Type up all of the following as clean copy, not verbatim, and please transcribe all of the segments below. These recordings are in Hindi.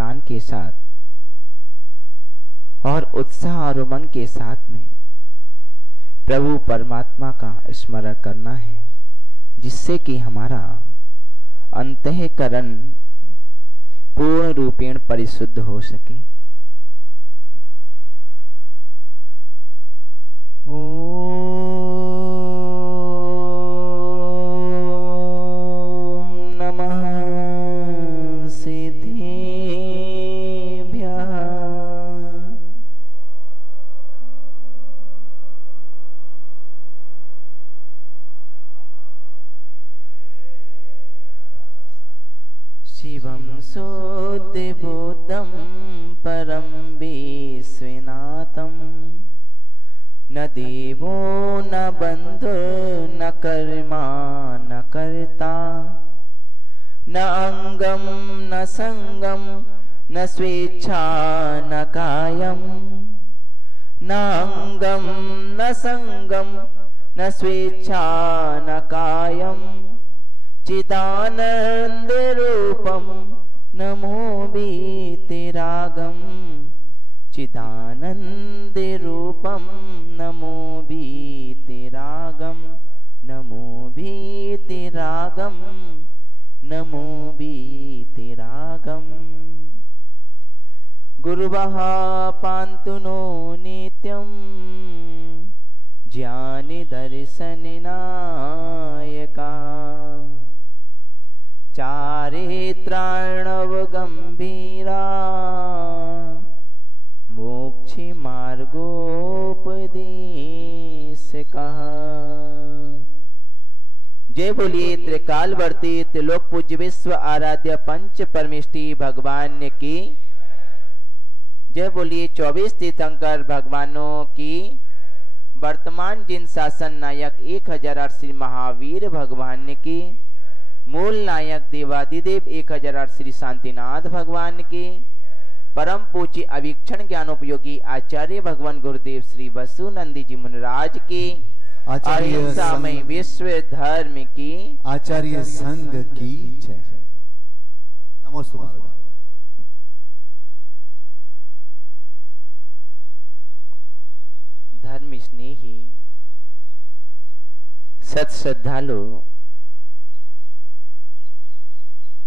थकान के साथ और उत्साह और उमंग के साथ में प्रभु परमात्मा का स्मरण करना है, जिससे कि हमारा अंतःकरण पूर्ण रूपेण परिशुद्ध हो सके। ओम नमः सिद्धेभ्यः। शिवं शुद्धबुद्धं परं विश्वनाथं न देवो न बंधु न कर्मा न कर्ता न अंगम न संगम न स्वेच्छा न कायम न अंगम न संगम न स्वेच्छा न कायम चिदानंद रूपम नमो वीतरागम चिदानंद रूपम नमो वीतरागम नमो वीतरागम नमो वीतरागम। गुरुवः पान्तु नो नित्यं ज्ञानि दर्शननायका चारित्रार्णव गंभीरा मोक्षि मार्गोपदेश कहा। जय बोलिए त्रिकालवर्ती त्रिलोक पूज्य विश्व आराध्य पंच परमेष्टि भगवान की जय बोलिए। 24 तीर्थंकर भगवानों की वर्तमान जिन शासन नायक 1008 श्री महावीर भगवान की मूल नायक देवादिदेव 1008 श्री शांतिनाथ भगवान की परम पूज्य अवीक्षण ज्ञानोपयोगी आचार्य भगवान गुरुदेव श्री वसुनंदी जी मुनिराज की अहिंसामय विश्व धर्म की आचार्य संघ की जय। नमो सुमार। धर्म स्नेही सत श्रद्धालु,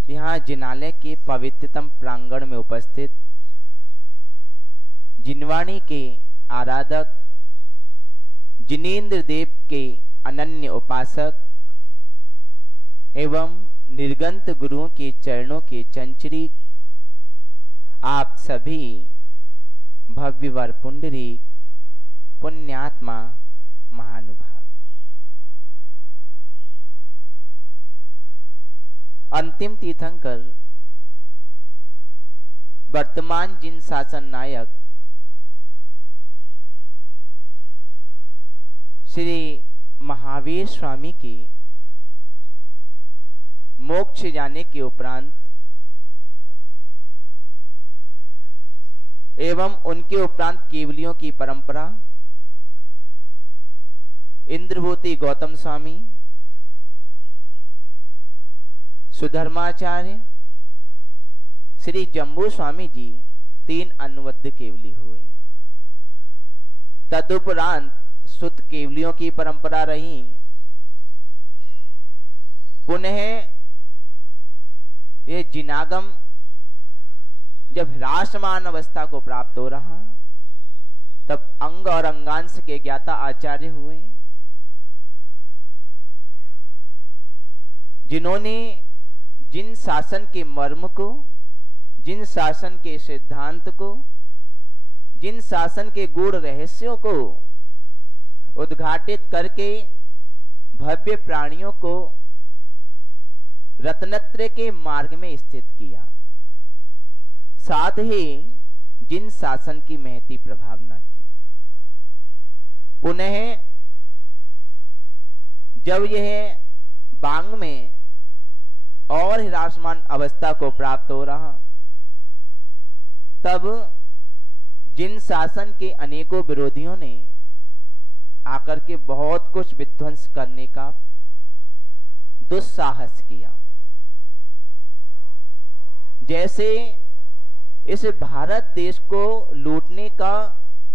यहाँ जिनालय के पवित्रतम प्रांगण में उपस्थित जिनवाणी के आराधक जिनेन्द्र देव के अनन्य उपासक एवं निर्गंत गुरुओं के चरणों के चंचरी आप सभी भव्यवर पुंडरी पुण्यात्मा महानुभाव। अंतिम तीर्थंकर वर्तमान जिन शासन नायक श्री महावीर स्वामी के मोक्ष जाने के उपरांत एवं उनके उपरांत केवलियों की परंपरा इंद्रभूति गौतम स्वामी, सुधर्माचार्य श्री जम्बू स्वामी जी 3 अनुबद्ध केवली हुए। तदुपरांत सुत केवलियों की परंपरा रही। पुनः ये जिनागम जब ह्रासमान अवस्था को प्राप्त हो रहा तब अंग और अंगांश के ज्ञाता आचार्य हुए, जिन्होंने जिन शासन के मर्म को, जिन शासन के सिद्धांत को, जिन शासन के गूढ़ रहस्यों को उद्घाटित करके भव्य प्राणियों को रत्नत्रय के मार्ग में स्थित किया, साथ ही जिन शासन की महती प्रभावना की। पुनः जब यह बांग में और हिरासमान अवस्था को प्राप्त हो रहा तब जिन शासन के अनेकों विरोधियों ने आकर के बहुत कुछ विध्वंस करने का दुस्साहस किया। जैसे इस भारत देश को लूटने का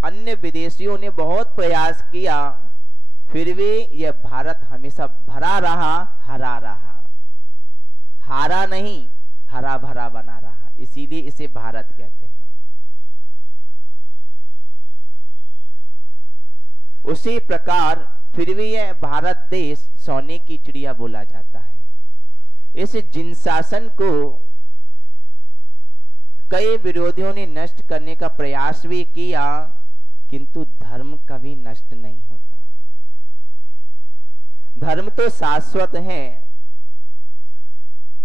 अन्य विदेशियों ने बहुत प्रयास किया, फिर भी यह भारत हमेशा भरा रहा, हरा रहा, हारा नहीं, हरा भरा बना रहा, इसीलिए इसे भारत कहते हैं। उसी प्रकार फिर भी यह भारत देश सोने की चिड़िया बोला जाता है। इस जिन शासन को कई विरोधियों ने नष्ट करने का प्रयास भी किया, किंतु धर्म कभी नष्ट नहीं होता। धर्म तो शाश्वत है।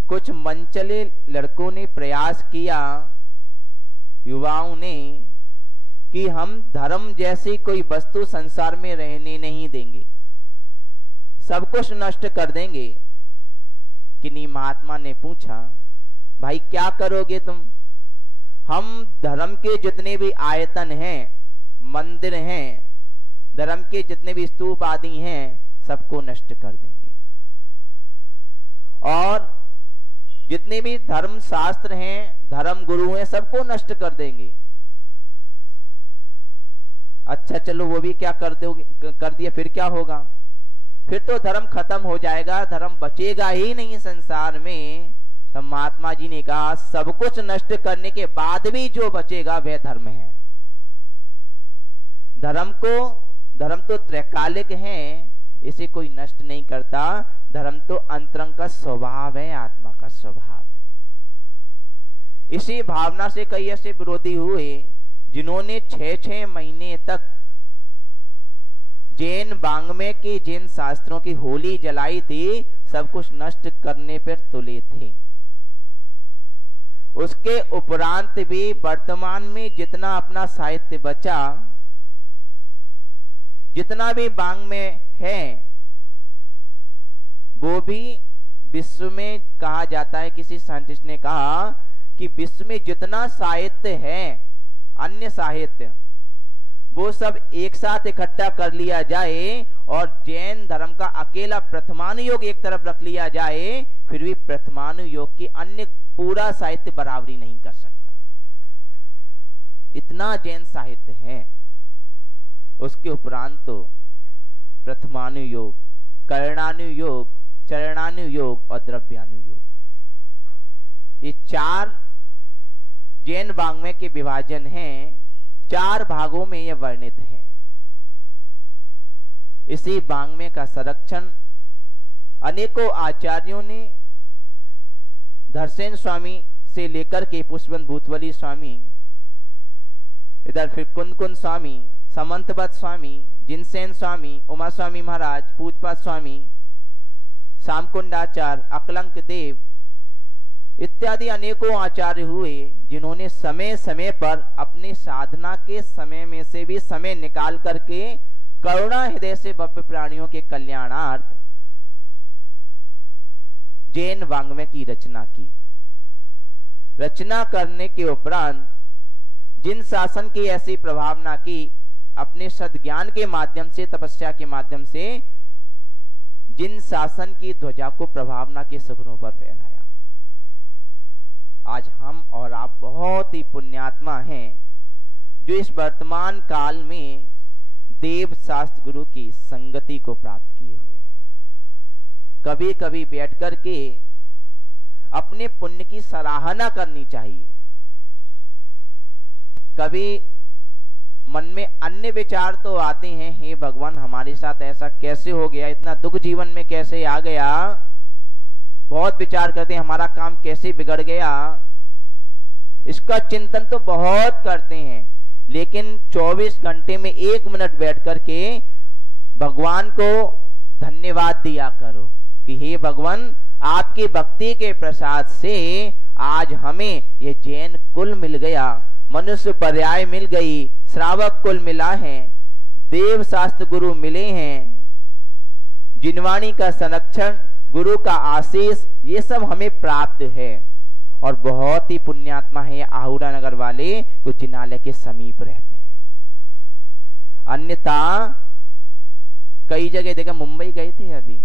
कुछ मनचले लड़कों ने प्रयास किया, युवाओं ने, कि हम धर्म जैसी कोई वस्तु संसार में रहने नहीं देंगे, सब कुछ नष्ट कर देंगे। किन्हीं महात्मा ने पूछा, भाई क्या करोगे तुम? हम धर्म के जितने भी आयतन हैं, मंदिर हैं, धर्म के जितने भी स्तूप आदि हैं, सबको नष्ट कर देंगे, और जितने भी धर्म शास्त्र हैं, धर्म गुरु हैं, सबको नष्ट कर देंगे। अच्छा चलो वो भी क्या कर दिया, फिर क्या होगा? फिर तो धर्म खत्म हो जाएगा, धर्म बचेगा ही नहीं संसार में। तब महात्मा जी ने कहा, सब कुछ नष्ट करने के बाद भी जो बचेगा वह धर्म है। धर्म तो त्रैकालिक है, इसे कोई नष्ट नहीं करता। धर्म तो अंतरंग का स्वभाव है, आत्मा का स्वभाव है। इसी भावना से कई ऐसे विरोधी हुए जिन्होंने 6-6 महीने तक जैन वाङ्मय के, जैन शास्त्रों की होली जलाई थी, सब कुछ नष्ट करने पर तुले थे। उसके उपरांत भी वर्तमान में जितना अपना साहित्य बचा, जितना भी वाङ्मय है, वो भी विश्व में कहा जाता है, किसी साइंटिस्ट ने कहा कि विश्व में जितना साहित्य है, अन्य साहित्य, वो सब एक साथ इकट्ठा कर लिया जाए और जैन धर्म का अकेला प्रथमानुयोग एक तरफ रख लिया जाए, फिर भी प्रथमानुयोग की अन्य पूरा साहित्य बराबरी नहीं कर सकता। इतना जैन साहित्य है। उसके उपरांत तो प्रथमानुयोग, करणानुयोग, चरणानुयोग और द्रव्यानुयोग, ये 4 जैन वाङ्मय के विभाजन हैं। 4 भागों में यह वर्णित है। इसी वाङ्मय का संरक्षण अनेकों आचार्यों ने, धरसेन स्वामी से लेकर के पुष्पवंत भूतवली स्वामी, इधर फिर कुंद स्वामी, समंतवत स्वामी, जिनसेन स्वामी, उमा स्वामी महाराज, पूजपाद स्वामी, श्यामकुंडाचार्य, अकलंक देव इत्यादि अनेकों आचार्य हुए, जिन्होंने समय समय पर अपने साधना के समय में से भी समय निकाल करके करुणा हृदय से भव्य प्राणियों के कल्याणार्थ जैन वाङ्मय की रचना की। रचना करने के उपरांत जिन शासन की ऐसी प्रभावना की, अपने सद्ज्ञान के माध्यम से, तपस्या के माध्यम से जिन शासन की ध्वजा को प्रभावना के शिखरों पर फहराया। आज हम और आप बहुत ही पुण्यात्मा हैं, जो इस वर्तमान काल में देव शास्त्र गुरु की संगति को प्राप्त किए हुए हैं। कभी कभी बैठ करके अपने पुण्य की सराहना करनी चाहिए। कभी मन में अन्य विचार तो आते हैं, हे भगवान हमारे साथ ऐसा कैसे हो गया, इतना दुख जीवन में कैसे आ गया। बहुत विचार करते हैं, हमारा काम कैसे बिगड़ गया। इसका चिंतन तो बहुत करते हैं, लेकिन 24 घंटे में 1 मिनट बैठ करके भगवान को धन्यवाद दिया करो कि हे भगवान, आपकी भक्ति के प्रसाद से आज हमें ये जैन कुल मिल गया, मनुष्य पर्याय मिल गई, श्रावक कुल मिला है, देव शास्त्र गुरु मिले हैं, जिनवाणी का संरक्षण, गुरु का आशीष, ये सब हमें प्राप्त है। और बहुत ही पुण्यात्मा है आहुरा नगर वाले, कुछ जिनालय के समीप रहते हैं। अन्यथा कई जगह देखा, मुंबई गए थे अभी,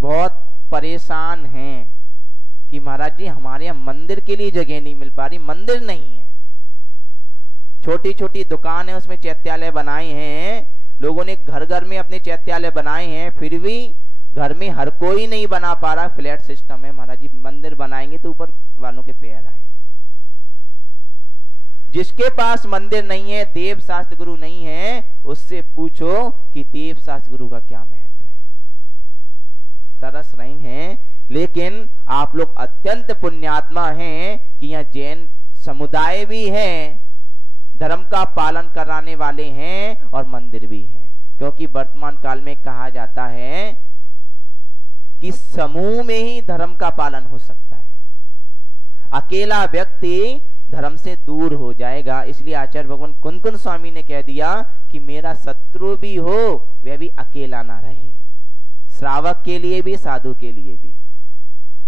बहुत परेशान हैं कि महाराज जी हमारे यहाँ मंदिर के लिए जगह नहीं मिल पा रही, मंदिर नहीं है, छोटी छोटी दुकान है उसमें चैत्यालय बनाए हैं, लोगों ने घर घर में अपने चैत्यालय बनाए हैं, फिर भी घर में हर कोई नहीं बना पा रहा, फ्लैट सिस्टम है। महाराज जी मंदिर बनाएंगे तो ऊपर वालों के पैर आएंगे। जिसके पास मंदिर नहीं है, देव शास्त्र गुरु नहीं है, उससे पूछो कि देव शास्त्र गुरु का क्या महत्व है। तरस रही हैं, लेकिन आप लोग अत्यंत पुण्यात्मा हैं कि यहाँ जैन समुदाय भी है, धर्म का पालन कराने वाले हैं और मंदिर भी हैं। क्योंकि वर्तमान काल में कहा जाता है कि समूह में ही धर्म का पालन हो सकता है, अकेला व्यक्ति धर्म से दूर हो जाएगा। इसलिए आचार्य भगवान कुंदकुंद स्वामी ने कह दिया कि मेरा शत्रु भी हो वह भी अकेला ना रहे, श्रावक के लिए भी साधु के लिए भी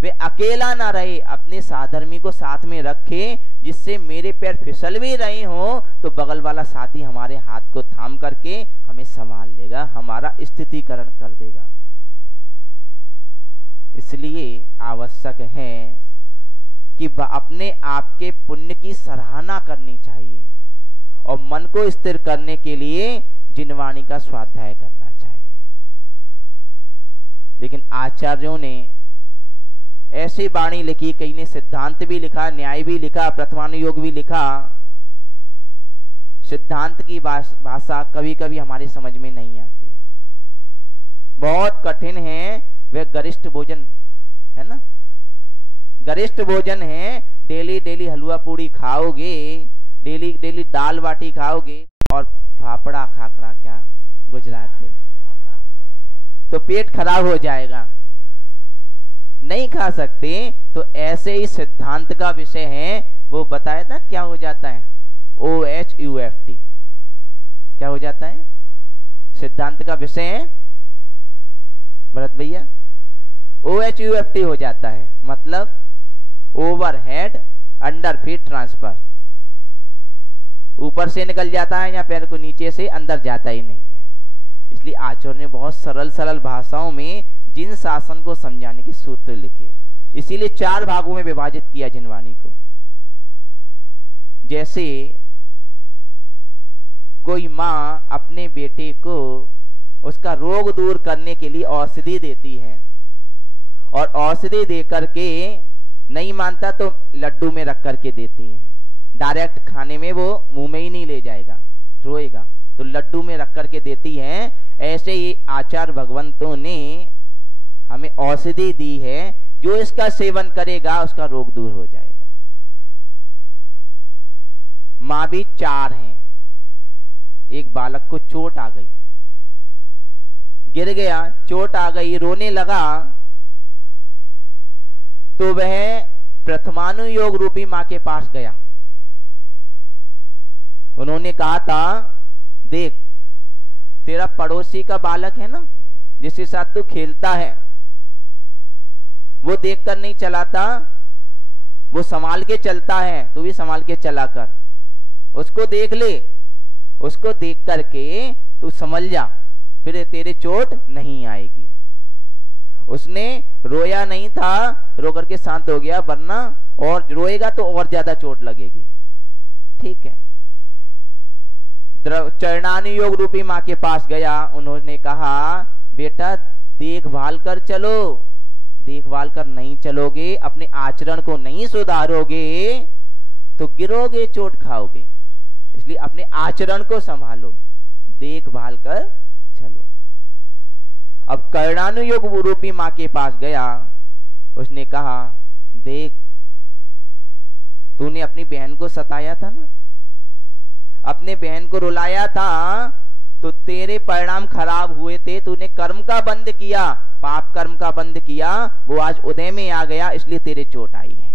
वे अकेला ना रहे, अपने साधर्मी को साथ में रखे, जिससे मेरे पैर फिसल भी रहे हो तो बगल वाला साथी हमारे हाथ को थाम करके हमें संभाल लेगा, हमारा स्थितिकरण कर देगा। इसलिए आवश्यक है कि अपने आप के पुण्य की सराहना करनी चाहिए और मन को स्थिर करने के लिए जिनवाणी का स्वाध्याय करना चाहिए। लेकिन आचार्यों ने ऐसी वाणी लिखी, कई ने सिद्धांत भी लिखा, न्याय भी लिखा, प्रथमानुयोग भी लिखा। सिद्धांत की भाषा कभी कभी हमारी समझ में नहीं आती, बहुत कठिन है। वह गरिष्ठ भोजन है ना, गरिष्ठ भोजन है। डेली डेली हलवा पूड़ी खाओगे, डेली डेली दाल बाटी खाओगे और फाफड़ा खाकरा क्या गुजरात है, तो पेट खराब हो जाएगा, नहीं खा सकते। तो ऐसे ही सिद्धांत का विषय है, वो बताया था क्या हो जाता है, OHUFT क्या हो जाता है, सिद्धांत का विषय है भरत भैया, OHUFT हो जाता है। मतलब over head under feet transfer, ऊपर से निकल जाता है या पैर को नीचे से अंदर जाता ही नहीं है। इसलिए आचार्य ने बहुत सरल सरल भाषाओं में जिन शासन को समझाने के सूत्र लिखे, इसीलिए 4 भागों में विभाजित किया जिनवाणी को। जैसे कोई माँ अपने बेटे को उसका रोग दूर करने के लिए औषधि देती है, और औषधि दे करके नहीं मानता तो लड्डू में रख करके देती है, डायरेक्ट खाने में वो मुंह में ही नहीं ले जाएगा, रोएगा, तो लड्डू में रख करके देती है। ऐसे ही आचार्य भगवंतों ने हमें औषधि दी है, जो इसका सेवन करेगा उसका रोग दूर हो जाएगा। मां भी 4 हैं। एक बालक को चोट आ गई, गिर गया, चोट आ गई, रोने लगा, तो वह प्रथमानुयोग रूपी मां के पास गया। उन्होंने कहा था, देख तेरा पड़ोसी का बालक है ना, जिसके साथ तू खेलता है, वो देखकर नहीं चलाता, वो संभाल के चलता है, तू भी संभाल के चला कर, उसको देख ले, उसको देख करके तू समझ जा, फिर तेरे चोट नहीं आएगी। उसने रोया नहीं था, रो करके शांत हो गया, वरना और रोएगा तो और ज्यादा चोट लगेगी। ठीक है, चरणानुयोग रूपी मां के पास गया, उन्होंने कहा बेटा देखभाल कर चलो, देखभाल कर नहीं चलोगे, अपने आचरण को नहीं सुधारोगे तो गिरोगे, चोट खाओगे। इसलिए अपने आचरण को संभालो, देखभाल कर चलो। अब कर्णानुयोग रूपी मां के पास गया, उसने कहा देख तूने अपनी बहन को सताया था ना, अपने बहन को रुलाया था, तो तेरे परिणाम खराब हुए थे, तूने कर्म का बंद किया, पाप कर्म का बंद किया, वो आज उदय में आ गया, इसलिए तेरे चोट आई है।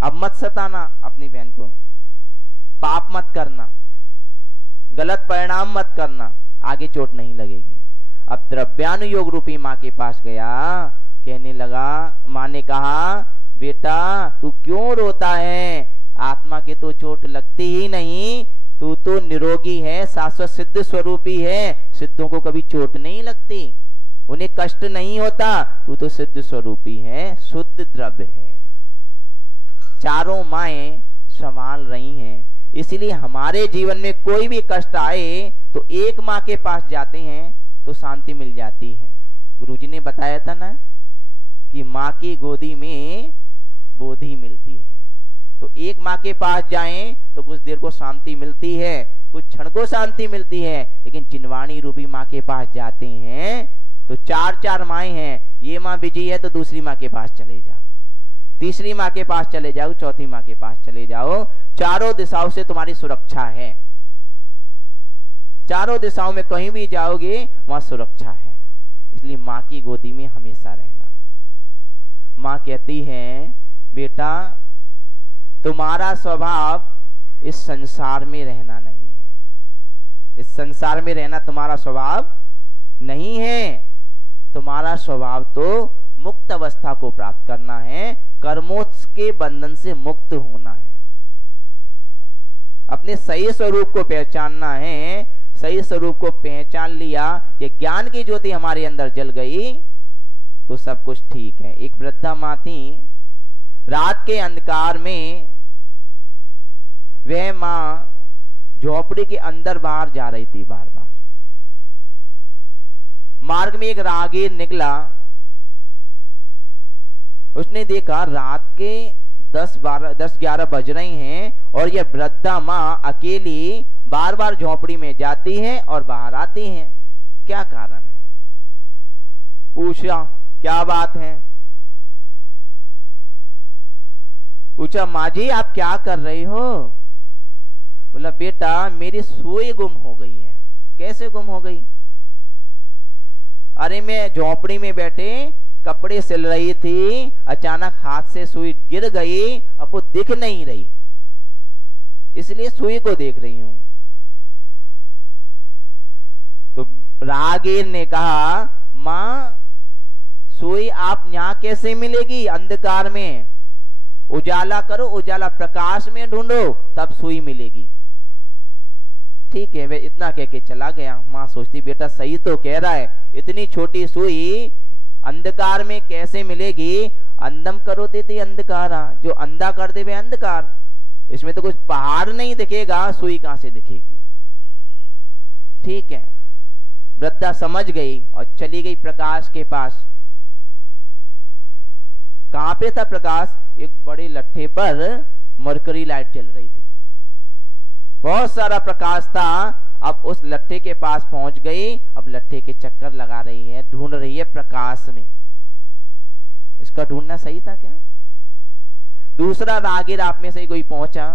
अब मत सताना अपनी बहन को, पाप मत करना, गलत परिणाम मत करना, आगे चोट नहीं लगेगी। अब द्रव्यानुयोग रूपी मां के पास गया, कहने लगा, मां ने कहा बेटा तू क्यों रोता है, आत्मा के तो चोट लगती ही नहीं, तू तो निरोगी है, शाश्वत सिद्ध स्वरूपी है, सिद्धों को कभी चोट नहीं लगती, उन्हें कष्ट नहीं होता। तू तो सिद्ध स्वरूपी है, शुद्ध द्रव्य है। चारों माएं संभाल रही हैं, इसलिए हमारे जीवन में कोई भी कष्ट आए तो एक माँ के पास जाते हैं तो शांति मिल जाती है। गुरुजी ने बताया था ना कि माँ की गोदी में बोधि मिलती है। तो एक माँ के पास जाएं तो कुछ देर को शांति मिलती है, कुछ क्षण को शांति मिलती है। लेकिन चिन्वाणी रूपी माँ के पास जाते हैं तो चार चार माएं हैं। ये माँ बिजी है तो दूसरी माँ के पास चले जाओ, तीसरी माँ के पास चले जाओ, चौथी माँ के पास चले जाओ। चारों दिशाओं से तुम्हारी सुरक्षा है। चारों दिशाओं में कहीं भी जाओगे वहां सुरक्षा है। इसलिए माँ की गोदी में हमेशा रहना। माँ कहती है बेटा तुम्हारा स्वभाव इस संसार में रहना नहीं है, इस संसार में रहना तुम्हारा स्वभाव नहीं है। तुम्हारा स्वभाव तो मुक्त अवस्था को प्राप्त करना है, कर्मोत्स के बंधन से मुक्त होना है, अपने सही स्वरूप को पहचानना है। सही स्वरूप को पहचान लिया, ये ज्ञान की ज्योति हमारे अंदर जल गई तो सब कुछ ठीक है। एक वृद्धा माँ थी, रात के अंधकार में वह माँ झोपड़ी के अंदर बाहर जा रही थी। बार बार मार्ग में एक राहगीर निकला, उसने देखा रात के 10-11 बज रहे हैं और यह वृद्धा माँ अकेली बार बार झोपड़ी में जाती है और बाहर आती है, क्या कारण है? पूछा क्या बात है? पूछा माँ जी आप क्या कर रही हो? बोला बेटा मेरी सुई गुम हो गई है। कैसे गुम हो गई? अरे मैं झोपड़ी में बैठे कपड़े सिल रही थी, अचानक हाथ से सुई गिर गई, अब वो दिख नहीं रही, इसलिए सुई को देख रही हूं। तो राहगीर ने कहा मां सुई आप यहां कैसे मिलेगी? अंधकार में उजाला करो, उजाला प्रकाश में ढूंढो, तब सुई मिलेगी। ठीक है, वे इतना कह के चला गया। मां सोचती बेटा सही तो कह रहा है, इतनी छोटी सुई अंधकार में कैसे मिलेगी? अंधम करो देते अंधकारा, जो अंधा कर दे वे अंधकार। इसमें तो कुछ पहाड़ नहीं दिखेगा, सुई कहां से दिखेगी? ठीक है, वृद्धा समझ गई और चली गई प्रकाश के पास। कहां पे था प्रकाश? एक बड़े लट्ठे पर मरकरी लाइट जल रही थी, बहुत सारा प्रकाश था। अब उस लट्ठे के पास पहुंच गई, अब लट्ठे के चक्कर लगा रही है, ढूंढ रही है प्रकाश में। इसका ढूंढना सही था क्या? दूसरा राहगीर आप में से कोई पहुंचा,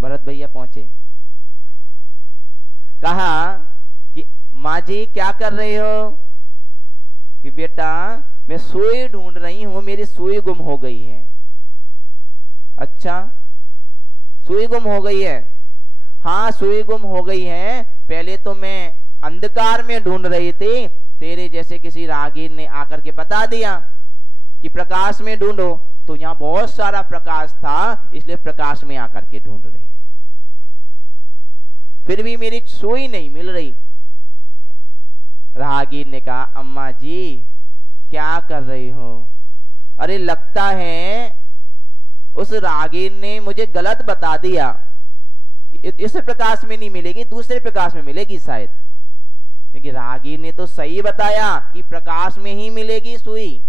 भरत भैया पहुंचे, कहा कि माँ जी क्या कर रहे हो? कि बेटा मैं सुई ढूंढ रही हूं, मेरी सुई गुम हो गई है। अच्छा सुई गुम हो गई है? हाँ सुई गुम हो गई है। पहले तो मैं अंधकार में ढूंढ रही थी, तेरे जैसे किसी राहगीर ने आकर के बता दिया कि प्रकाश में ढूंढो, तो यहां बहुत सारा प्रकाश था, इसलिए प्रकाश में आकर के ढूंढ रही, फिर भी मेरी सुई नहीं मिल रही। राहगीर ने कहा अम्मा जी क्या कर रही हो? अरे लगता है उस राहगीर ने मुझे गलत बता दिया, इस प्रकाश में नहीं मिलेगी, दूसरे प्रकाश में मिलेगी शायद। क्योंकि राहगीर ने तो सही बताया कि प्रकाश में ही मिलेगी सुई,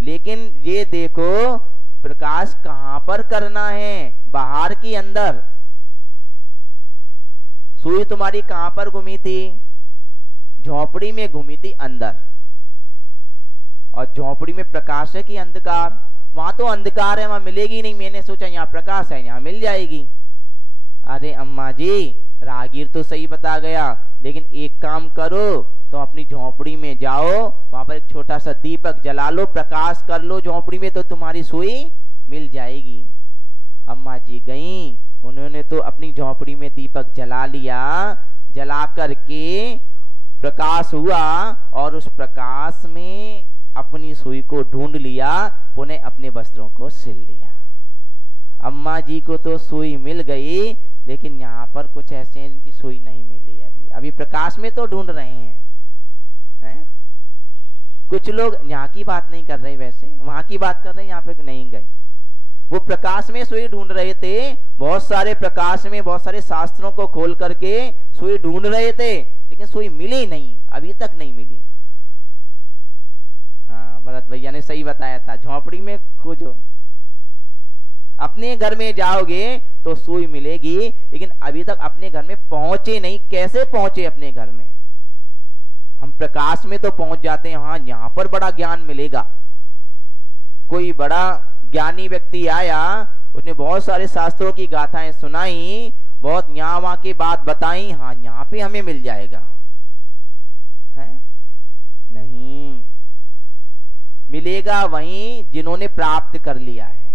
लेकिन ये देखो प्रकाश कहां पर करना है? बाहर की अंदर। सुई तुम्हारी कहां पर घूमी थी? झोपड़ी में घूमी थी अंदर। और झोपड़ी में प्रकाश है कि अंधकार? वहां तो अंधकार है, वहां मिलेगी नहीं। मैंने सोचा यहाँ प्रकाश है, यहाँ मिल जाएगी। अरे अम्मा जी राहगीर तो सही बता गया, लेकिन एक काम करो, तो अपनी झोपड़ी में जाओ, वहां पर एक छोटा सा दीपक जला लो, प्रकाश कर लो झोपड़ी में, तो तुम्हारी सुई मिल जाएगी। अम्मा जी गईं, उन्होंने तो अपनी झोपड़ी में दीपक जला लिया, जला करके प्रकाश हुआ और उस प्रकाश में अपनी सुई को ढूंढ लिया, पुनः अपने वस्त्रों को सिल लिया। अम्मा जी को तो सुई मिल गई, लेकिन यहाँ पर कुछ ऐसे हैं जिनकी सुई नहीं मिली। अभी प्रकाश में तो ढूंढ रहे हैं, कुछ लोग यहाँ की बात नहीं कर रहे, वैसे वहां की बात कर रहे, यहाँ पे नहीं गए। वो प्रकाश में सुई ढूंढ रहे थे, बहुत सारे प्रकाश में बहुत सारे शास्त्रों को खोल करके सुई ढूंढ रहे थे, लेकिन सुई मिली नहीं, अभी तक नहीं मिली। हाँ, भरत भैया ने सही बताया था, झोपड़ी में खोजो, अपने घर में जाओगे तो सुई मिलेगी, लेकिन अभी तक अपने घर में पहुंचे नहीं। कैसे पहुंचे अपने घर में? हम प्रकाश में तो पहुंच जाते हैं, हाँ यहां पर बड़ा ज्ञान मिलेगा। कोई बड़ा ज्ञानी व्यक्ति आया, उसने बहुत सारे शास्त्रों की गाथाएं सुनाई, बहुत यहाँ वहां की बात बताई, हाँ यहाँ पे हमें मिल जाएगा, है नहीं, मिलेगा वहीं जिन्होंने प्राप्त कर लिया है।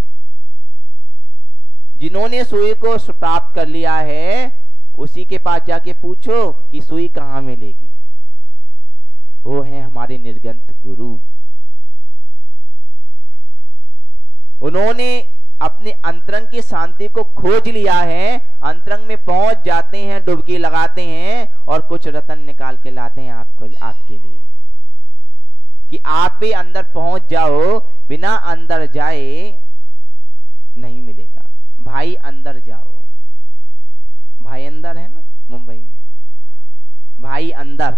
जिन्होंने सुई को प्राप्त कर लिया है, उसी के पास जाके पूछो कि सुई कहां मिलेगी। वो है हमारे निर्गंत गुरु। उन्होंने अपने अंतरंग की शांति को खोज लिया है, अंतरंग में पहुंच जाते हैं, डुबकी लगाते हैं और कुछ रतन निकाल के लाते हैं आपके लिए, कि आप भी अंदर पहुंच जाओ। बिना अंदर जाए नहीं मिलेगा। भाई अंदर जाओ, भाई अंदर है ना मुंबई में, भाई अंदर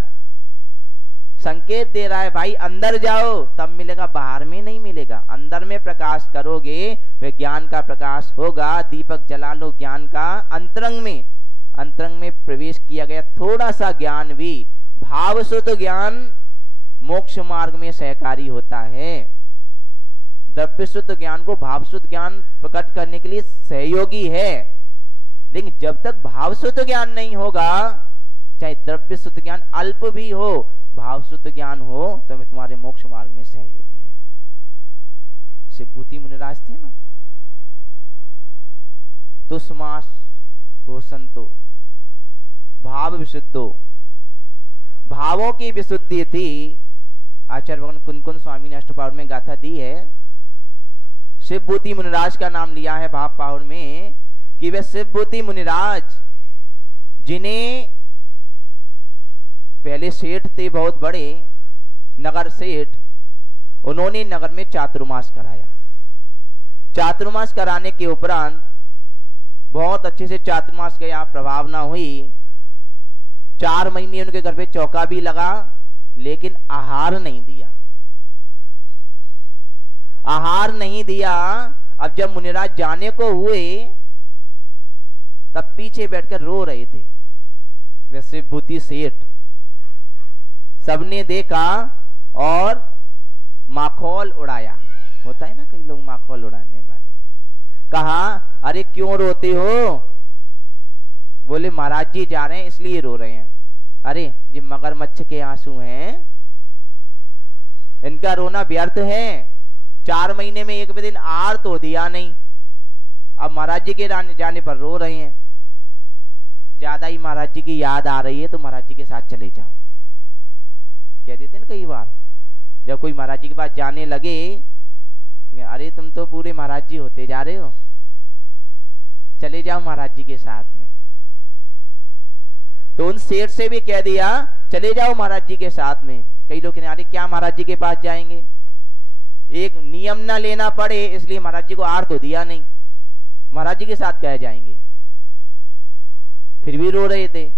संकेत दे रहा है, भाई अंदर जाओ तब मिलेगा, बाहर में नहीं मिलेगा। अंदर में प्रकाश करोगे वह ज्ञान का प्रकाश होगा। दीपक जला लो ज्ञान का, अंतरंग में प्रवेश किया गया थोड़ा सा ज्ञान भी भावशुद्ध ज्ञान मोक्ष मार्ग में सहकारी होता है। द्रव्य शुद्ध ज्ञान को भावशुद्ध ज्ञान प्रकट करने के लिए सहयोगी है, लेकिन जब तक भावशुद्ध ज्ञान नहीं होगा, चाहे द्रव्य शुद्ध ज्ञान अल्प भी हो, भावशुद्ध ज्ञान हो तो तुम्हारे मोक्ष मार्ग में सहयोगी है। शिवभूति मुनिराज थे ना, तुष्मास को संतो भाव विशुद्धो, भावों की विशुद्धि थी। आचार्य भगवान कुंकुन स्वामी ने अष्टपाहुर में गाथा दी है। शिवभूति मुनिराज का नाम लिया है भाव पाहुर में, कि वे शिवभूति मुनिराज जिन्हें पहले सेठ थे बहुत बड़े, नगर सेठ, उन्होंने नगर में चातुर्मास कराया। चातुर्मास कराने के उपरांत बहुत अच्छे से चातुर्मास गया, प्रभाव ना हुई। 4 महीने उनके घर पे चौका भी लगा, लेकिन आहार नहीं दिया, आहार नहीं दिया। अब जब मुनिराज जाने को हुए तब पीछे बैठकर रो रहे थे वे शिवभूति सेठ। सबने देखा और माखौल उड़ाया, होता है ना कई लोग माखौल उड़ाने वाले। कहा अरे क्यों रोते हो? बोले महाराज जी जा रहे हैं इसलिए रो रहे हैं। अरे ये मगरमच्छ के आंसू हैं, इनका रोना व्यर्थ है। 4 महीने में एक भी दिन आहार तो दिया नहीं, अब महाराज जी के जाने पर रो रहे हैं। ज्यादा ही महाराज जी की याद आ रही है तो महाराज जी के साथ चले जाओ, कह देते ना कई बार। जब कोई महाराज जी के पास जाने लगे, अरे तुम तो पूरे महाराज जी होते जा रहे हो, चले जाओ महाराज जी के साथ में। तो उन सेठ से भी कह दिया चले जाओ महाराज जी के साथ में। कई लोग कहते अरे क्या महाराज जी के पास जाएंगे, एक नियम ना लेना पड़े इसलिए महाराज जी को आहार तो दिया नहीं, महाराज जी के साथ क्या जाएंगे। फिर भी रो रहे थे।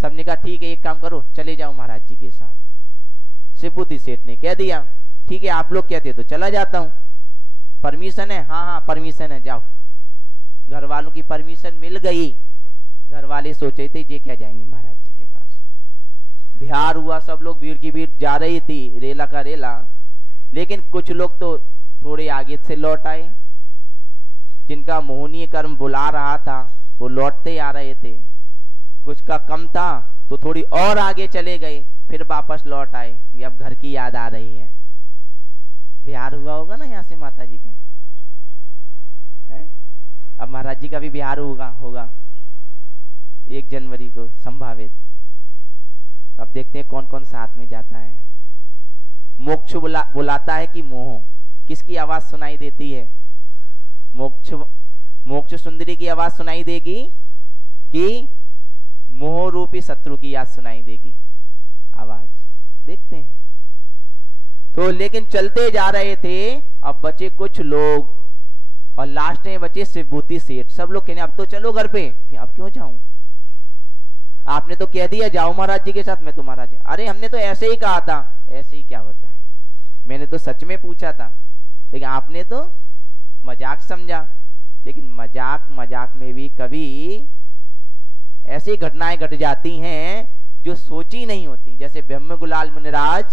सबने कहा ठीक है एक काम करो चले जाओ महाराज जी के साथ। शिवभूति सेठ ने कह दिया ठीक है आप लोग कहते तो चला जाता हूं, परमिशन है? हाँ हाँ परमिशन है, जाओ। घर वालों की परमिशन मिल गई। घर वाले सोचे थे ये क्या जाएंगे महाराज जी के पास। बिहार हुआ, सब लोग भीड़ की भीड़ जा रही थी, रेला का रेला। लेकिन कुछ लोग तो थोड़े आगे से लौट आए, जिनका मोहनीय कर्म बुला रहा था वो लौटते आ रहे थे। कुछ का कम था तो थोड़ी और आगे चले गए, फिर वापस लौट आए। अब घर की याद आ रही है। बिहार हुआ होगा ना यहाँ से माता जी का है, अब महाराज जी का भी बिहार होगा 1 जनवरी को संभावित। अब देखते हैं कौन कौन साथ में जाता है। मोक्ष बुलाता है कि मोह? किसकी आवाज सुनाई देती है? मोक्ष सुंदरी की आवाज सुनाई देगी कि मोह रूपी शत्रु की याद सुनाई देगी? आवाज देखते हैं। तो लेकिन चलते जा रहे थे, अब बचे कुछ लोग और लास्ट में बचे शिवभूति सेठ। सब लोग कहने अब तो चलो घर पे। अब क्यों जाऊं, आपने तो कह दिया जाओ महाराज जी के साथ। मैं तो महाराज जी, अरे हमने तो ऐसे ही कहा था। ऐसे ही क्या होता है, मैंने तो सच में पूछा था, लेकिन आपने तो मजाक समझा। लेकिन मजाक में भी कभी ऐसी घटनाएं घट जाती हैं जो सोची नहीं होती। जैसे ब्रह्म गुलाल मुनिराज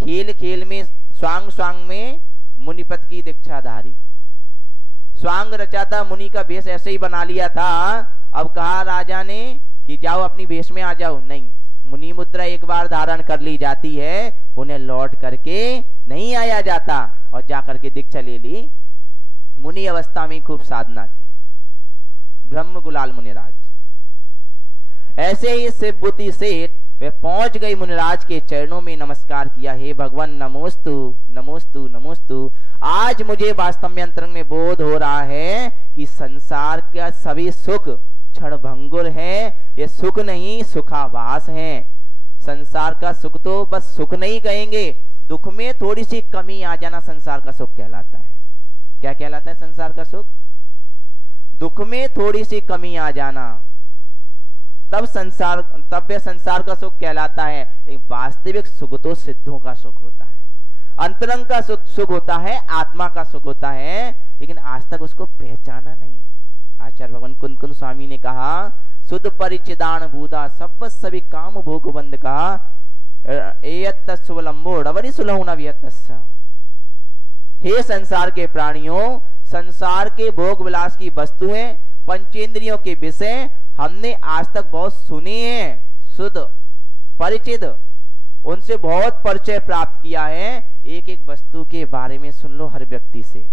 खेल में स्वांग में मुनिपत की दीक्षाधारी, स्वांग रचा था, मुनि का भेष ऐसे ही बना लिया था। अब कहा राजा ने कि जाओ अपनी भेष में आ जाओ। नहीं, मुनि मुद्रा एक बार धारण कर ली जाती है, उन्हें लौट करके नहीं आया जाता। और जाकर के दीक्षा ले ली, मुनि अवस्था में खूब साधना की ब्रह्म गुलाल मुनिराज। ऐसे ही शिवभूति सेठ वे पहुंच गई, मुनिराज के चरणों में नमस्कार किया। हे भगवान नमोस्तु नमोस्तु नमोस्तु। आज मुझे वास्तव में अंतरंग में बोध हो रहा है कि संसार का सभी सुख क्षण भंगुर है। ये सुख नहीं, सुखाभास है। संसार का सुख तो बस सुख नहीं कहेंगे, दुख में थोड़ी सी कमी आ जाना संसार का सुख कहलाता है। क्या कहलाता है संसार का सुख? दुख में थोड़ी सी कमी आ जाना, तब वे संसार का सुख कहलाता है। लेकिन वास्तविक सुख तो सिद्धों का सुख होता है, अंतरंग का सुख होता है, आत्मा का सुख होता है। लेकिन आज तक उसको पहचाना नहीं। आचार्य भगवान कुंद स्वामी ने कहा, शुद्ध परिचिदान भूता सब सभी काम भोग बंद का हे संसार के प्राणियों, संसार के भोग विलास की वस्तुएं, पंचेंद्रियों के विषय हमने आज तक बहुत सुने हैं, शुद्ध परिचित, उनसे बहुत परिचय प्राप्त किया है। एक एक वस्तु के बारे में सुन लो हर व्यक्ति से।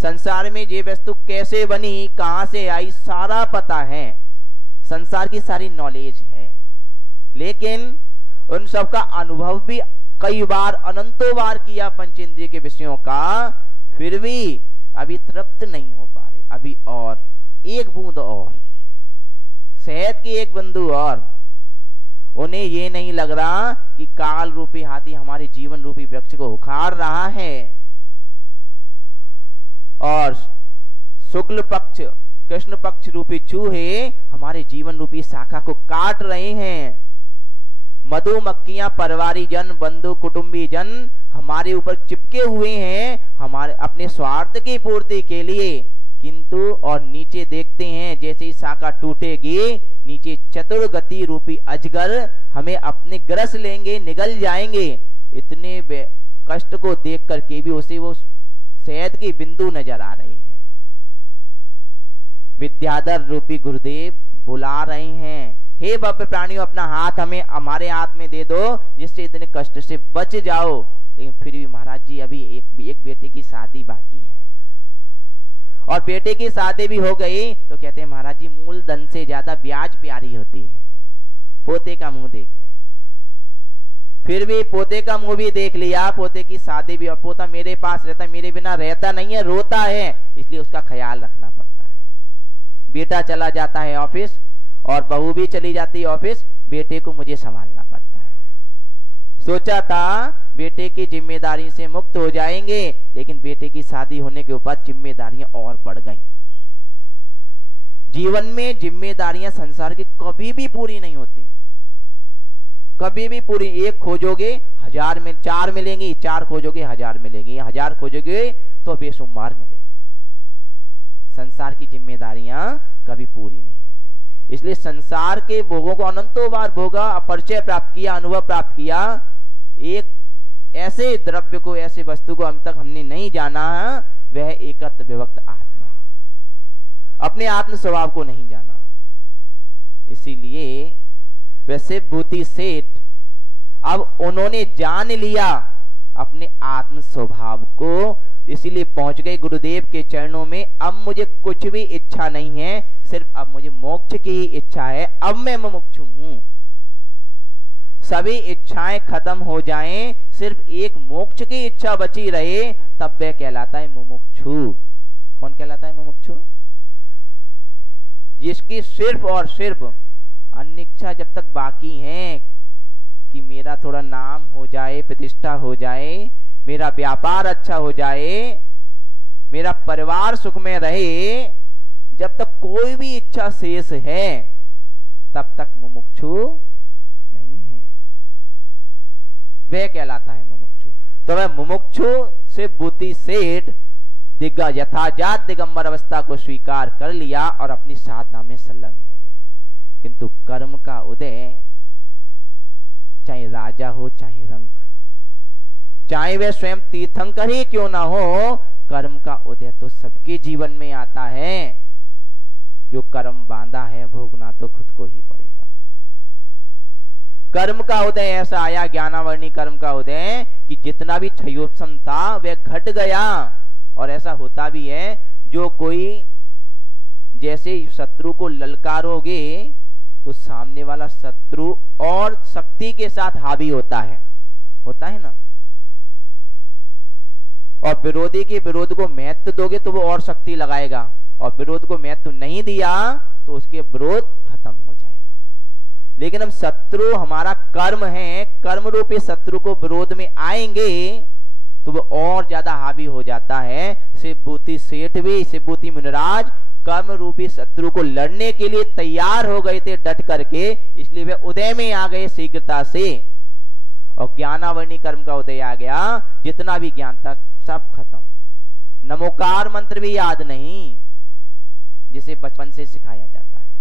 संसार में ये वस्तु कैसे बनी, कहां से आई, सारा पता है, संसार की सारी नॉलेज है। लेकिन उन सब का अनुभव भी कई बार, अनंतों बार किया पंचेंद्रिय के विषयों का, फिर भी अभी तृप्त नहीं हो पा रहे। अभी और एक बूंद और, शहद की एक बिंदु और। उन्हें ये नहीं लग रहा कि काल रूपी हाथी हमारे जीवन रूपी वृक्ष को उखाड़ रहा है और शुक्ल पक्ष कृष्ण पक्ष रूपी चूहे हमारे जीवन रूपी शाखा को काट रहे हैं। मधुमक्खियां, परिवारी जन, बंधु कुटुंबी जन हमारे ऊपर चिपके हुए हैं, हमारे अपने स्वार्थ की पूर्ति के लिए। किंतु और नीचे देखते हैं, जैसे ही शाखा टूटेगी, नीचे चतुर्गति रूपी अजगर हमें अपने ग्रस लेंगे, निगल जाएंगे। इतने कष्ट को देख करके भी उसे वो शहद की बिंदु नजर आ रही है। विद्याधर रूपी गुरुदेव बुला रहे हैं, हे भव्य प्राणियों, अपना हाथ हमें हमारे हाथ में दे दो, जिससे इतने कष्ट से बच जाओ। लेकिन फिर भी महाराज जी अभी एक बेटे की शादी बाकी है, और बेटे की शादी भी हो गई तो कहते हैं महाराज जी मूल धन से ज्यादा ब्याज प्यारी होती है, पोते का मुंह देख ले। फिर भी पोते का मुंह भी देख लिया, पोते की शादी भी, और पोता मेरे पास रहता, मेरे बिना रहता नहीं है, रोता है, इसलिए उसका ख्याल रखना पड़ता है। बेटा चला जाता है ऑफिस और बहू भी चली जाती है ऑफिस, बेटे को मुझे संभालना पड़ता है। सोचा था बेटे की जिम्मेदारी से मुक्त हो जाएंगे, लेकिन बेटे की शादी होने के ऊपर जिम्मेदारियां और बढ़ गईं। जीवन में जिम्मेदारियां संसार की कभी भी पूरी नहीं होती, कभी भी पूरी। एक खोजोगे 1000 में 4 मिलेंगी, 4 खोजोगे 1000 मिलेंगी, 1000 खोजोगे तो बेशुमार मिलेंगी। संसार की जिम्मेदारियां कभी पूरी नहीं होती। इसलिए संसार के भोगों को अनंतों बार भोगा, परिचय प्राप्त किया, अनुभव प्राप्त किया। एक ऐसे द्रव्य को, ऐसे वस्तु को अब तक हमने नहीं जाना है, वह एकत्व विभक्त आत्मा, अपने आत्म स्वभाव को नहीं जाना। इसीलिए वह शिवभूति सेठ, अब उन्होंने जान लिया अपने आत्म स्वभाव को, इसीलिए पहुंच गए गुरुदेव के चरणों में। अब मुझे कुछ भी इच्छा नहीं है, सिर्फ अब मुझे मोक्ष की ही इच्छा है। अब मैं मुमुक्षु हूं, सभी इच्छाएं खत्म हो जाएं, सिर्फ एक मोक्ष की इच्छा बची रहे, तब वह कहलाता है मुमुक्षु। कौन कहलाता है मुमुक्षु? जिसकी सिर्फ और सिर्फ अन्य इच्छा जब तक बाकी हैं, कि मेरा थोड़ा नाम हो जाए, प्रतिष्ठा हो जाए, मेरा व्यापार अच्छा हो जाए, मेरा परिवार सुख में रहे, जब तक कोई भी इच्छा शेष है तब तक मुमुक्षु नहीं है, वह कहलाता है मुमुक्षु। तो वह मुमुक्षु से बुद्धि सेठ दिग्गज यथाजात दिगंबर अवस्था को स्वीकार कर लिया और अपनी साधना में संलग्न हो गए। किंतु कर्म का उदय, चाहे राजा हो चाहे रंक, चाहे वह स्वयं तीर्थंकर ही क्यों ना हो, कर्म का उदय तो सबके जीवन में आता है। जो कर्म बांधा है भोगना तो खुद को ही पड़ेगा। कर्म का उदय ऐसा आया, ज्ञानावर्णी कर्म का उदय, कि जितना भी क्षयोपम था वह घट गया। और ऐसा होता भी है, जो कोई जैसे शत्रु को ललकारोगे तो सामने वाला शत्रु और शक्ति के साथ हावी होता है ना। और विरोधी के विरोध को महत्व दोगे तो वो और शक्ति लगाएगा, और विरोध को महत्व नहीं दिया तो उसके विरोध खत्म हो जाएगा। लेकिन हम शत्रु, हमारा कर्म है, कर्म रूपी शत्रु को विरोध में आएंगे तो वो और ज्यादा हावी हो जाता है। शिवभूति सेठ भी, शिवभूति मुनिराज कर्म रूपी शत्रु को लड़ने के लिए तैयार हो गए थे डट करके, इसलिए वे उदय में आ गए शीघ्रता से। और ज्ञानावर्णी कर्म का उदय आ गया, जितना भी ज्ञान था सब खत्म। नमोकार मंत्र भी याद नहीं, जिसे बचपन से सिखाया जाता है,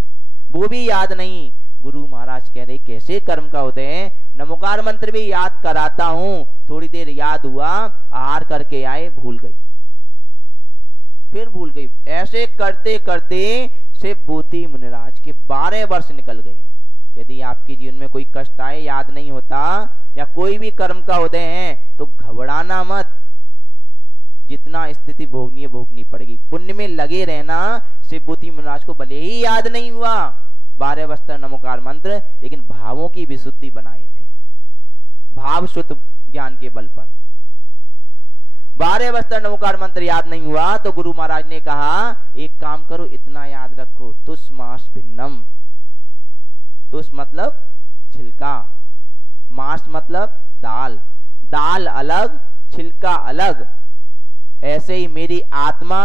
वो भी याद नहीं। गुरु महाराज कह रहे कैसे कर्म का उदय, नमोकार मंत्र भी याद कराता हूं। थोड़ी देर याद हुआ, आहार करके आए, भूल गई, फिर भूल गई। ऐसे करते करते शिवभूति मुनिराज के 12 वर्ष निकल गए। यदि आपके जीवन में कोई कष्ट आए, याद नहीं होता, या कोई भी कर्म का उदय है, तो घबराना मत। जितना स्थिति भोगनी पड़ेगी, पुण्य में लगे रहना। शिवभूति मुनिराज को भले ही याद नहीं हुआ 12 वर्ष तक नमोकार मंत्र, लेकिन भावों की विशुद्धि बनाए थे, भाव शुद्ध ज्ञान के बल पर। 12 वर्ष तक नमोकार मंत्र याद नहीं हुआ तो गुरु महाराज ने कहा, एक काम करो, इतना याद रखो, तुस मास भिन्नम। तुस मतलब छिलका, मास मतलब दाल, दाल अलग छिलका अलग। ऐसे ही मेरी आत्मा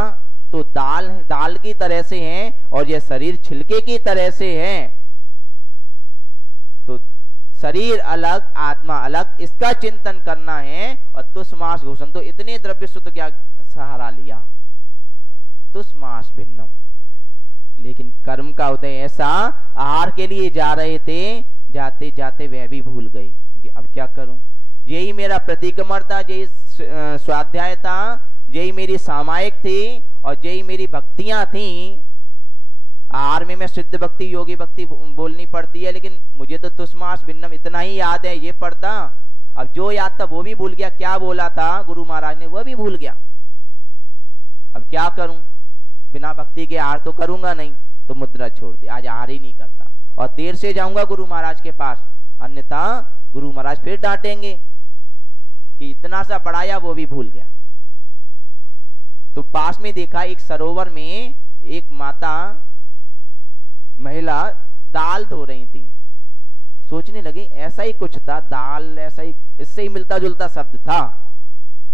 तो दाल की तरह से है, और यह शरीर छिलके की तरह से है। तो शरीर अलग आत्मा अलग, इसका चिंतन करना है। और तुष्मास घोषण, तो इतने द्रव्य सूत्र क्या सहारा लिया, तुष्मास भिन्नम। लेकिन कर्म का उदय ऐसा, आहार के लिए जा रहे थे, जाते जाते वह भी भूल गए कि अब क्या करूं, यही मेरा प्रतिक्रमण था, यही स्वाध्याय था, यही मेरी सामायिक थी, और यही मेरी भक्तियां थी। आहार में मैं सिद्ध भक्ति योगी भक्ति बोलनी पड़ती है, लेकिन मुझे तो तुष्मास भिन्नम इतना ही याद है, ये पढ़ता। अब जो याद था वो भी भूल गया, क्या बोला था गुरु महाराज ने वो भी भूल गया। अब क्या करूं, बिना भक्ति के आहार तो करूंगा नहीं, तो मुद्रा छोड़ दी, आज आहार ही नहीं करता, और देर से जाऊंगा गुरु महाराज के पास, अन्यथा गुरु महाराज फिर डांटेंगे कि इतना सा पढ़ाया वो भी भूल गया। तो पास में देखा, एक सरोवर में एक माता महिला दाल धो रही थी। सोचने लगे ऐसा ही कुछ था, दाल ऐसा ही, इससे ही मिलता जुलता शब्द था।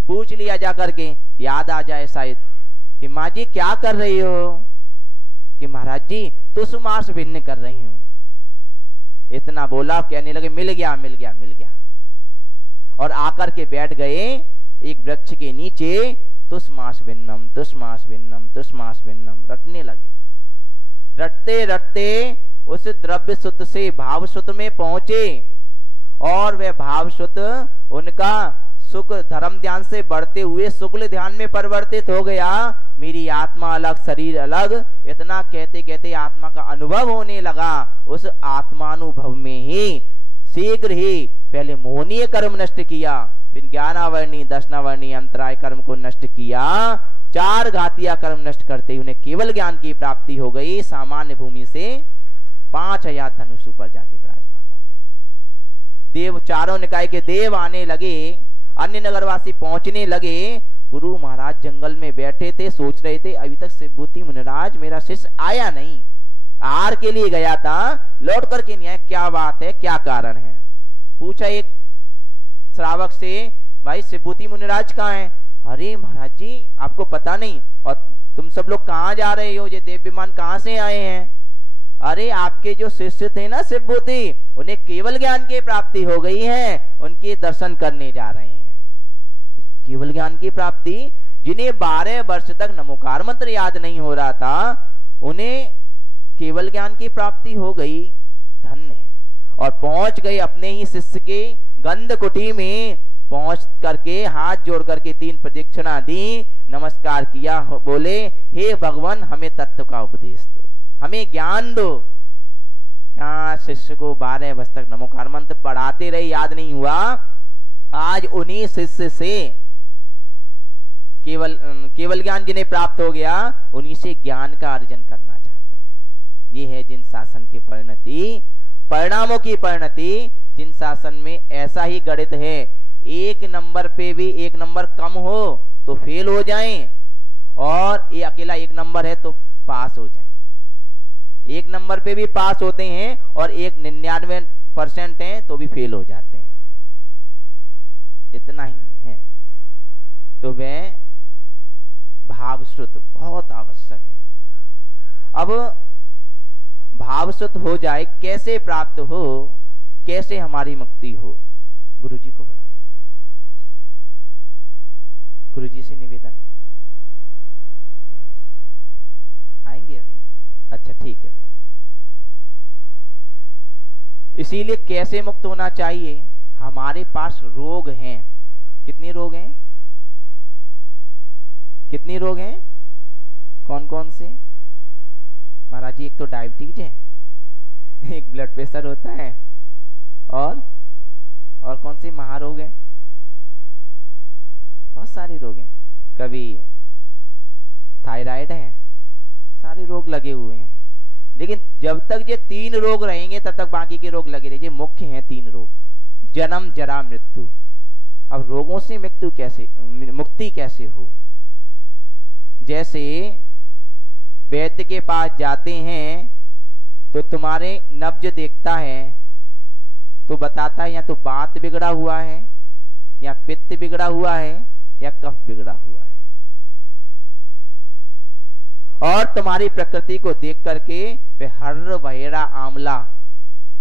पूछ लिया जाकर के, याद आ जाए शायद, कि माँ जी क्या कर रही हो, कि महाराज जी तुष्मास भिन्न कर रही हूं। इतना बोला, कहने लगे मिल गया मिल गया मिल गया, और आकर के बैठ गए एक वृक्ष के नीचे। तुष्मास भिन्नम तुष्मास भिन्नम तुष्मास भिन्नम रटने लगे। रटते रटते उस द्रव्य सुत से भाव सुत में पहुंचे, और वह भाव सुत उनका सुख धर्म ध्यान से बढ़ते हुए शुक्ल ध्यान में परिवर्तित हो गया। मेरी आत्मा अलग शरीर अलग, इतना कहते कहते आत्मा का अनुभव होने लगा। उस आत्मानुभव में ही शीघ्र ही पहले मोहनीय कर्म नष्ट किया, फिर ज्ञानावर्णी दशनावर्णी अंतराय कर्म को नष्ट किया। 4 घातिया कर्म नष्ट करते ही उन्हें केवल ज्ञान की प्राप्ति हो गई। सामान्य भूमि से 5000 धनुष ऊपर जाके विराजमान हो गए। देव, चारों निकाय के देव आने लगे, अन्य नगरवासी पहुंचने लगे। गुरु महाराज जंगल में बैठे थे, सोच रहे थे अभी तक शिवभूति मुनिराज मेरा शिष्य आया नहीं, 8 के लिए गया था, लौट करके नहीं आया, क्या बात है, क्या कारण है। पूछा एक श्रावक से, भाई शिवभूति मुनिराज कहाँ हैं? अरे महाराज जी आपको पता नहीं, और तुम सब लोग कहाँ जा रहे हो, ये देव विमान कहाँ से आए हैं? अरे आपके जो शिष्य थे ना शिवभूति, उन्हें केवल ज्ञान की प्राप्ति हो गई है, उनके दर्शन करने जा रहे हैं। केवल ज्ञान की प्राप्ति, जिन्हें 12 वर्ष तक नमोकार मंत्र याद नहीं हो रहा था, उन्हें केवल ज्ञान की प्राप्ति हो गई, धन्य है। और पहुंच गए अपने ही शिष्य के गंध कुटी में, पहुंच करके हाथ जोड़ करके 3 प्रदक्षिणा दी, नमस्कार किया, बोले हे भगवान हमें तत्व का उपदेश दो, हमें ज्ञान दो। क्या शिष्य को 12 वर्ष तक नमोकार मंत्र पढ़ाते रहे, याद नहीं हुआ? आज उन्हीं शिष्य से केवल ज्ञान जिन्हें प्राप्त हो गया, उन्हीं से ज्ञान का अर्जन करना चाहते हैं। ये है जिन शासन की परिणति, परिणामों की परिणति। जिन शासन में ऐसा ही गणित है, 1 नंबर पे भी 1 नंबर कम हो तो फेल हो जाएं, और ये अकेला 1 नंबर है तो पास हो जाएं। 1 नंबर पे भी पास होते हैं, और 99% हैं तो भी फेल हो जाते हैं। इतना ही है। तो वह भावश्रुत बहुत आवश्यक है। अब भावश्रुत हो जाए, कैसे प्राप्त हो, कैसे हमारी मुक्ति हो? गुरुजी को बुला, गुरुजी से निवेदन। आएंगे अभी? अच्छा ठीक है। इसीलिए कैसे मुक्त होना चाहिए? हमारे पास रोग हैं। कितने रोग हैं? कितने रोग हैं? कौन कौन से? महाराज जी एक तो डायबिटीज है, एक ब्लड प्रेशर होता है, और कौन से महारोग हैं? बहुत सारे रोग हैं। कभी थायराइड है, सारे रोग लगे हुए हैं। लेकिन जब तक ये 3 रोग रहेंगे तब तक बाकी के रोग लगे रहेंगे। मुख्य हैं 3 रोग, जन्म जरा मृत्यु। अब रोगों से मुक्ति कैसे हो? जैसे वैद्य के पास जाते हैं तो तुम्हारे नब्ज देखता है तो बताता है या तो वात बिगड़ा हुआ है, या पित्त बिगड़ा हुआ है, या कफ बिगड़ा हुआ है। और तुम्हारी प्रकृति को देख करके वे हर्र बहेड़ा आंवला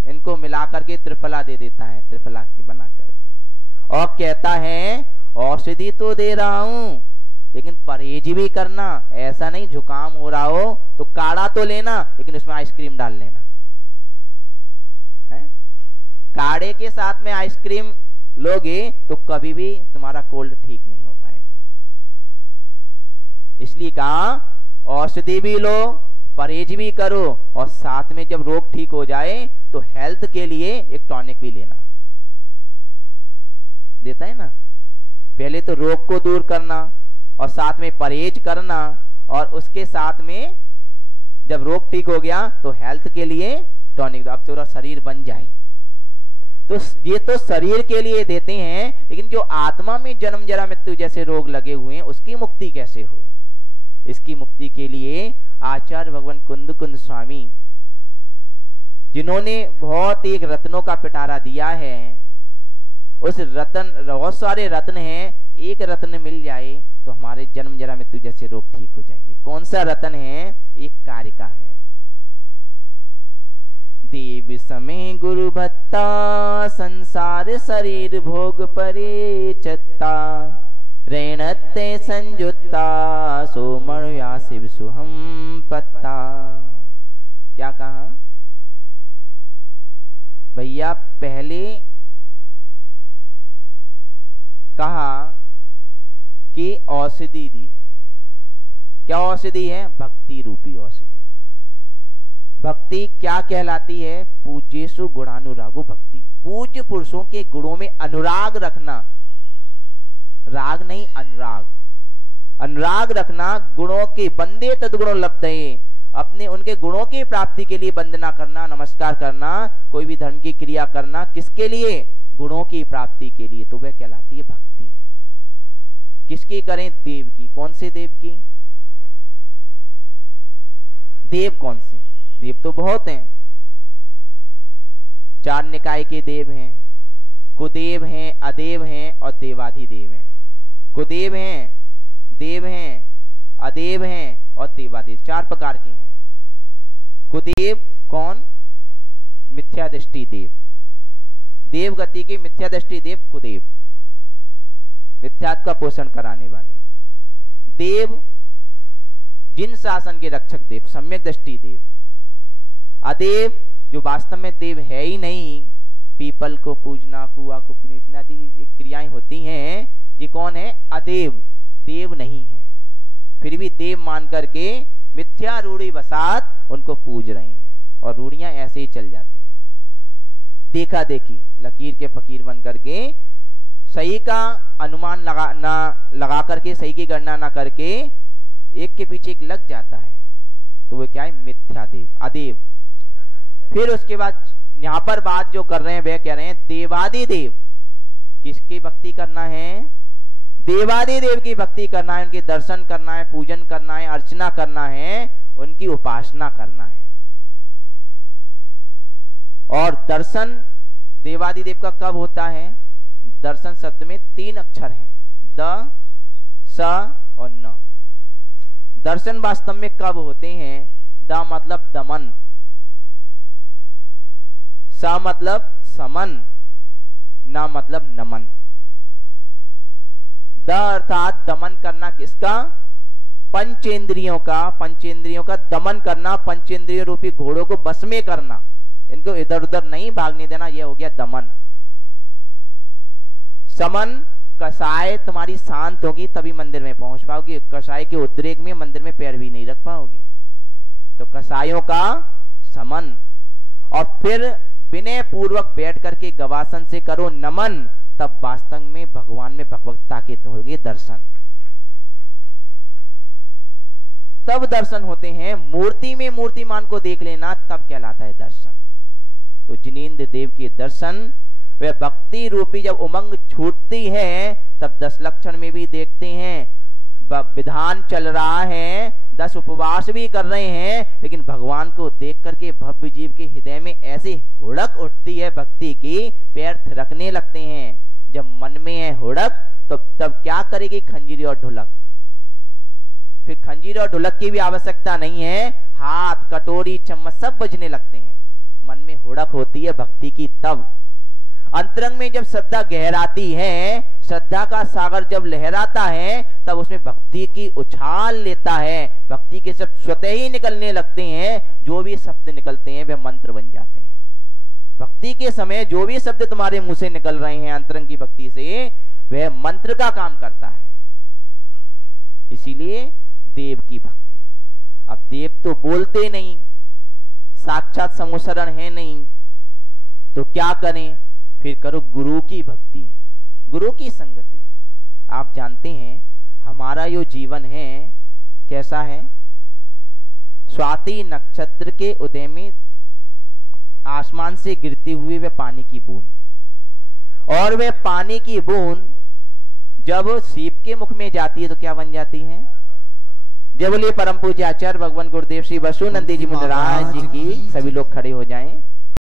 इनको मिला करके त्रिफला दे देता है, त्रिफला के बना करके, और कहता है औषधि तो दे रहा हूं लेकिन परहेज भी करना। ऐसा नहीं जुकाम हो रहा हो तो काढ़ा तो लेना, लेकिन उसमें आइसक्रीम डाल लेना है। काढ़े के साथ में आइसक्रीम लोगे तो कभी भी तुम्हारा कोल्ड ठीक नहीं हो पाएगा। इसलिए कहा औषधि भी लो, परहेज भी करो, और साथ में जब रोग ठीक हो जाए तो हेल्थ के लिए एक टॉनिक भी लेना। देता है ना? पहले तो रोग को दूर करना, और साथ में परहेज करना, और उसके साथ में जब रोग ठीक हो गया तो हेल्थ के लिए टॉनिक दो, अब तेरा शरीर बन जाए। तो ये तो शरीर के लिए देते हैं, लेकिन जो आत्मा में जन्म जरा मृत्यु जैसे रोग लगे हुए हैं उसकी मुक्ति कैसे हो? इसकी मुक्ति के लिए आचार्य भगवान कुंद कुंद स्वामी, जिन्होंने बहुत एक रत्नों का पिटारा दिया है, उस रत्न, बहुत सारे रत्न हैं, एक रत्न मिल जाए तो हमारे जन्म जरा मृत्यु जैसे रोग ठीक हो जाएंगे। कौन सा रत्न है? एक कार्य का है। देव समय गुरु भत्ता, संसार शरीर भोग परे चत्ता, रेणत्ते संयुत्ता, सोमणया शिव सुहम पत्ता। क्या कहा भैया? पहले कहा कि औषधि दी। क्या औषधि है? भक्ति रूपी औषधि। भक्ति क्या कहलाती है? पूज्येषु गुणानुरागो भक्ति। पूज्य पुरुषों के गुणों में अनुराग रखना, राग नहीं अनुराग, अनुराग रखना। गुणों के बंदे तद्गुणों लब्धये, अपने उनके गुणों की प्राप्ति के लिए वंदना करना, नमस्कार करना, कोई भी धर्म की क्रिया करना, किसके लिए? गुणों की प्राप्ति के लिए। तो वह कहलाती है भक्ति। किसकी करें? देव की। कौन से देव की? देव कौन से? देव तो बहुत हैं। 4 निकाय के देव हैं, कुदेव हैं, अदेव हैं और देवाधिदेव हैं। कुदेव हैं, देव हैं, अदेव हैं और देवादेव, 4 प्रकार के हैं। कुदेव कौन? मिथ्या दृष्टि देव, देव गति के मिथ्या दृष्टि देव कुदेव, मिथ्यात्व का पोषण कराने वाले। देव जिन शासन के रक्षक देव, सम्यक दृष्टि देव। अदेव जो वास्तव में देव है ही नहीं, पीपल को पूजना, कुआ को पूजना, इत्यादि क्रियाएं होती हैं, ये कौन है? अदेव, देव नहीं है, फिर भी देव मान करके मिथ्या रूढ़ी वसात उनको पूज रहे हैं और रूढ़ियां ऐसे ही चल जाती हैं। देखा देखी, लकीर के फकीर बन करके, सही का अनुमान लगा करके, सही की गणना ना करके एक के पीछे एक लग जाता है, तो वो क्या है? मिथ्या देव, अदेव। फिर उसके बाद यहां पर बात जो कर रहे हैं वह कह रहे हैं देवादिदेव। किसकी भक्ति करना है? देवादिदेव की भक्ति करना है, उनके दर्शन करना है, पूजन करना है, अर्चना करना है, उनकी उपासना करना है। और दर्शन देवादिदेव का कब होता है? दर्शन शब्द में 3 अक्षर हैं, द, स और न। दर्शन वास्तव में कब होते हैं? द मतलब दमन, स मतलब समन, न मतलब नमन। द अर्थात दमन करना किसका? पंचेंद्रियों का, पंचेंद्रियों का दमन करना, पंचेंद्रिय रूपी घोड़ों को बस में करना, इनको इधर उधर नहीं भागने देना, यह हो गया दमन। समन, कसाय तुम्हारी शांत होगी तभी मंदिर में पहुंच पाओगे, कसाय के उद्रेक में मंदिर में पैर भी नहीं रख पाओगे, तो कसायों का समन। और फिर विनय पूर्वक बैठ करके गवासन से करो नमन, तब वास्तव में भगवान में भगवत्ता के होंगे दर्शन, तब दर्शन होते हैं। मूर्ति में मूर्तिमान को देख लेना तब कहलाता है दर्शन। तो जिनेंद्र देव के दर्शन, वह भक्ति रूपी जब उमंग छूटती है तब 10 लक्षण में भी देखते हैं, विधान चल रहा है, 10 उपवास भी कर रहे हैं, लेकिन भगवान को देख करके भव्य जीव के हृदय में ऐसी हुड़क उठती है भक्ति की, पैर थिरकने लगते हैं। जब मन में है हुड़क तो तब क्या करेगी? खंजीरी और ढोलक। फिर खंजीरी और ढोलक की भी आवश्यकता नहीं है, हाथ, कटोरी, चम्मच सब बजने लगते हैं। मन में हुड़क होती है भक्ति की तब। अंतरंग में जब श्रद्धा गहराती है, श्रद्धा का सागर जब लहराता है, तब उसमें भक्ति की उछाल लेता है, भक्ति के शब्द स्वतः ही निकलने लगते हैं। जो भी शब्द निकलते हैं वे मंत्र बन जाते हैं। भक्ति के समय जो भी शब्द तुम्हारे मुंह से निकल रहे हैं अंतरंग की भक्ति से, वह मंत्र का काम करता है। इसीलिए देव की भक्ति। अब देव तो बोलते नहीं, साक्षात समोसरण है नहीं, तो क्या करें? फिर करो गुरु की भक्ति, गुरु की संगति। आप जानते हैं हमारा जो जीवन है कैसा है? स्वाति नक्षत्र के उदय में आसमान से गिरती हुई वह पानी की बूंद, और वह पानी की बूंद जब सीप के मुख में जाती है तो क्या बन जाती है? जब बोलिए परम पूज्य आचार्य भगवान गुरुदेव श्री वसुनंदी जी महाराज जी की, सभी लोग खड़े हो जाएं।